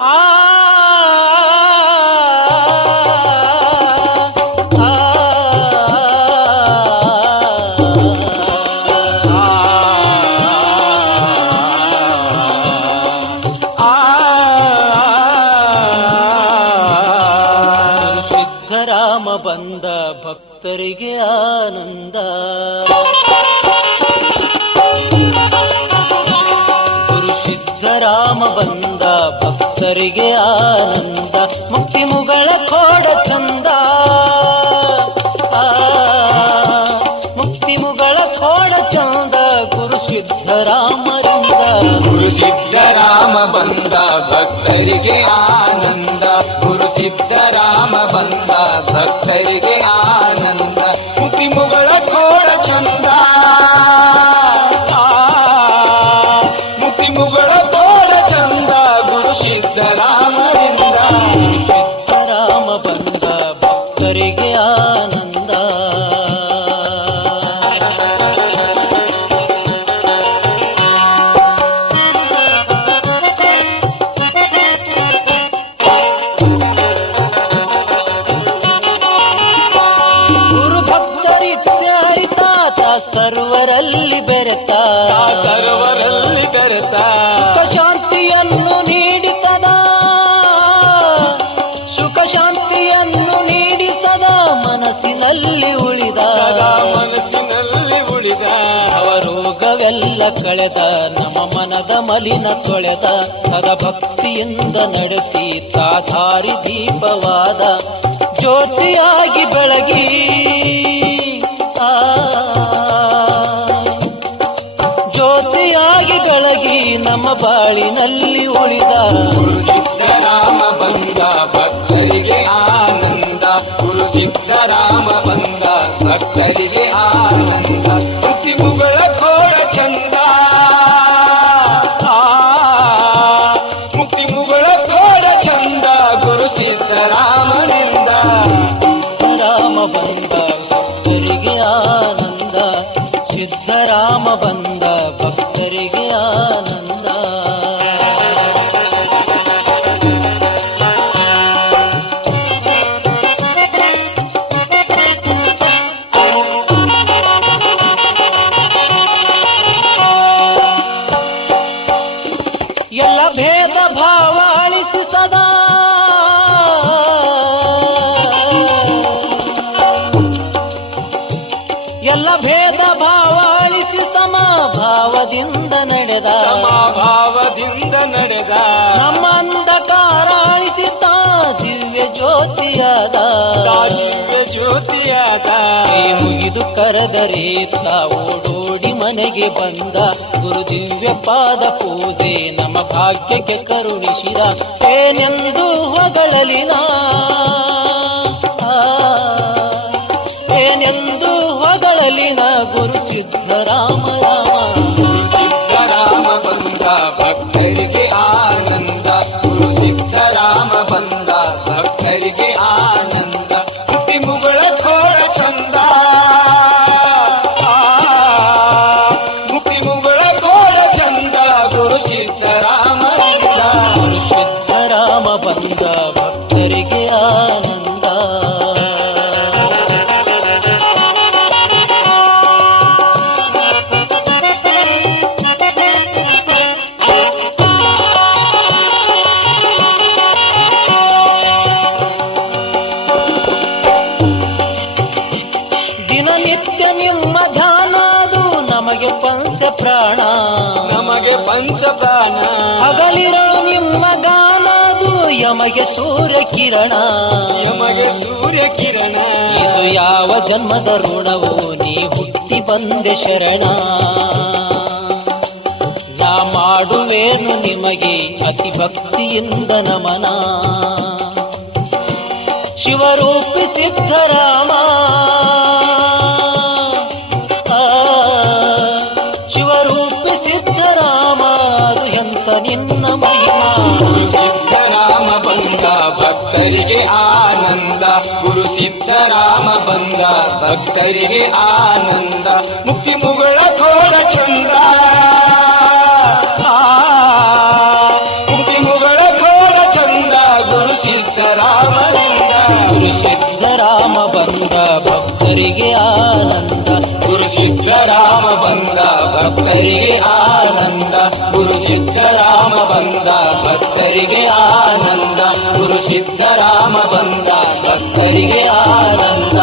ಆ ಸಿದ್ಧರಾಮ ಬಂದ ಭಕ್ತರಿಗೆ ಆನಂದ. ಗುರು ಸಿದ್ಧರಾಮ ಬಂದ ಭಕ್ತರಿಗೆ ಆನಂದ. ಮುಕ್ತಿ ಮುಗಳ ಕೋಡ ಚಂದ. ಮುಕ್ತಿ ಮುಗಳ ಕೋಡ ಚಂದ ಗುರು ಸಿದ್ಧರಾಮರಿಂದ. ಗುರು ಸಿದ್ಧರಾಮ ಬಂದ ಭಕ್ತರಿಗೆ ಆನಂದ. ಗುರು ಸಿದ್ಧರಾಮ ಬಂದ ಭಕ್ತರಿಗೆ ಆನಂದ. ಮುಕ್ತಿ ಮುಗಳ ಕೋಡ ಚಂದ. ಮುಕ್ತಿ ಮುಗಳ ಕೋಡ ಚಂದ ಗುರು ಸಿದ್ಧರಾಮರಿಂದ. ಸಿದ್ಧರಾಮ ಬಂದ ಭಕ್ತರಿಗೆ ಆನಂದ. ಸರ್ವರಲ್ಲಿ ಬೆರೆತ ಸರ್ವರಲ್ಲಿ ಬೆರೆತ ಸುಖ ಶಾಂತಿಯನ್ನು ನೀಡಿಸದ. ಸುಖ ಶಾಂತಿಯನ್ನು ನೀಡಿಸದ ಮನಸ್ಸಿನಲ್ಲಿ ಉಳಿದ. ಮನಸ್ಸಿನಲ್ಲಿ ಉಳಿದ ರೋಗವೆಲ್ಲ ಕಳೆದ ನಮ್ಮ ಮನದ ಮಲಿನ ತೊಳೆದ. ಸದ ಭಕ್ತಿಯಿಂದ ನಡೆಸಿ ತಾಧಾರಿ ದೀಪವಾದ. ಜ್ಯೋತಿಯಾಗಿ ಬೆಳಗಿ ಜ್ಯೋತಿಯಾಗಿ ಬೆಳಗಿ ನಮ್ಮ ಬಾಳಿನಲ್ಲಿ ಉಳಿದ. ಗುರು ಸಿದ್ಧರಾಮ ಬಂದ ಭಕ್ತರಿಗೆ ಆನಂದ. ಗುರು ಸಿದ್ಧರಾಮ ಬಂದ ಭಕ್ತರಿಗೆ ಆನಂದ. ಮುಕ್ತಿ ಮುಗಳ ಕೋಡ ಚಂದ. ಮುಕ್ತಿ ಮುಗಳ ಕೋಡ ಚಂದ ಗುರು ಸಿದ್ಧರಾಮನಿಂದ. ಸಿದ್ಧರಾಮ ಬಂದ ಭಕ್ತರಿಗೆ ಆನಂದ. ಸಿದ್ಧರಾಮ ಬಂದ ಭಕ್ತರಿಗೆ ಆನಂದ. ಎಲ್ಲ ಭೇದ ಭಾವ ಅಳಿಸಿ ಸದಾ. ಎಲ್ಲ ಭೇದ ಭಾವ ಅಳಿಸಿ ಸಮಭಾವದಿಂದ ನಡೆದ. ಸಮಭಾವದಿಂದ ನಡೆದ ನಮ್ಮ ಅಂಧಕಾರ ಅಳಿಸಿ ತಾ ದಿವ್ಯ ಜ್ಯೋತಿಯಾದ. ದಿವ್ಯ ಜ್ಯೋತಿಯಾದ ಕೈ ಮುಗಿದು ಕರೆದರೆ ತಾ ಓಡೋಡಿ ಮನೆಗೆ ಬಂದ. ಗುರು ದಿವ್ಯ ಪಾದ ಪೂಜೆ ನಮ್ಮ ಭಾಗ್ಯಕ್ಕೆ ಕರುಣಿಸಿದ. ಏನೆಂದು ಹೊಗಳಲಿನ ಏನೆಂದು ಹೊಗಳಲಿನ ಗುರು ಸಿದ್ಧರಾಮ ರಾಮ. ಗುರು ಸಿದ್ಧರಾಮ ಬಂದ ಭಕ್ತರಿಗೆ ಆನಂದ. ಗುರು ಸಿದ್ಧರಾಮ ಬಂದ ಭಕ್ತರಿಗೆ ಆನಂದ. ಮುಕ್ತಿ ಮುಗಳ ಕೋಡ ಚಂದ. ಮುಕ್ತಿ ಮುಗಳ ಕೋಡ ಚಂದ ಗುರು ಸಿದ್ಧರಾಮರಿಂದ. ಗುರು ಸಿದ್ಧರಾಮ ಬಂದ ಭಕ್ತರಿಗೆ ಆನಂದ. ದಿನನಿತ್ಯ ನಿಮ್ಮ ಧ್ಯಾನದು ನಮಗೆ ಪಂಚ ಪ್ರಾಣ. ನಮಗೆ ಪಂಚ ಪ್ರಾಣ ಹಗಲಿರಳು ನಿಮ್ಮ ಗಾನದು ಯಮಗೆ ಸೂರ್ಯ ಕಿರಣ. ಯಮಗೆ ಸೂರ್ಯ ಕಿರಣ ಇದು ಯಾವ ಜನ್ಮದ ಋಣವು ನೀ ಹುಟ್ಟಿ ಬಂದೆ ಶರಣ. ನಾ ಮಾಡುವೇನು ನಿಮಗೆ ಅತಿ ಭಕ್ತಿಯಿಂದ ನಮನ. ಶಿವರೂಪಿ ಸಿದ್ಧರಾಮ. ಶಿವರೂಪಿ ಸಿದ್ಧರಾಮ ಅದು ಎಂತ ನಿನ್ನ ಮಹಿಮಾ. ಗುರು ಸಿದ್ಧರಾಮ ಬಂದ ಭಕ್ತರಿಗೆ ಆನಂದ. ಗುರು ಸಿದ್ಧರಾಮ ಬಂದ ಭಕ್ತರಿಗೆ ಆನಂದ. ಮುಕ್ತಿ ಮುಗಳ ಕೋಡ ಚಂದ. ಮುಕ್ತಿ ಮುಗಳ ಕೋಡ ಚಂದ ಸಿದ್ದರಾಮನಿಂದ ಗುರು ಸಿದ್ದರಾಮ ಬಂದ ಭಕ್ತರಿಗೆ ಆನಂದ ಗುರು ಸಿದ್ದರಾಮ ಬಂದ ಭಕ್ತರಿಗೆ ಆನಂದ ಗುರು ಸಿದ್ದರಾಮ ಬಂದ ಭಕ್ತರಿಗೆ ಆನಂದ ಗುರು ಸಿದ್ದರಾಮ ಬಂದ ಭಕ್ತರಿಗೆ ಆನಂದ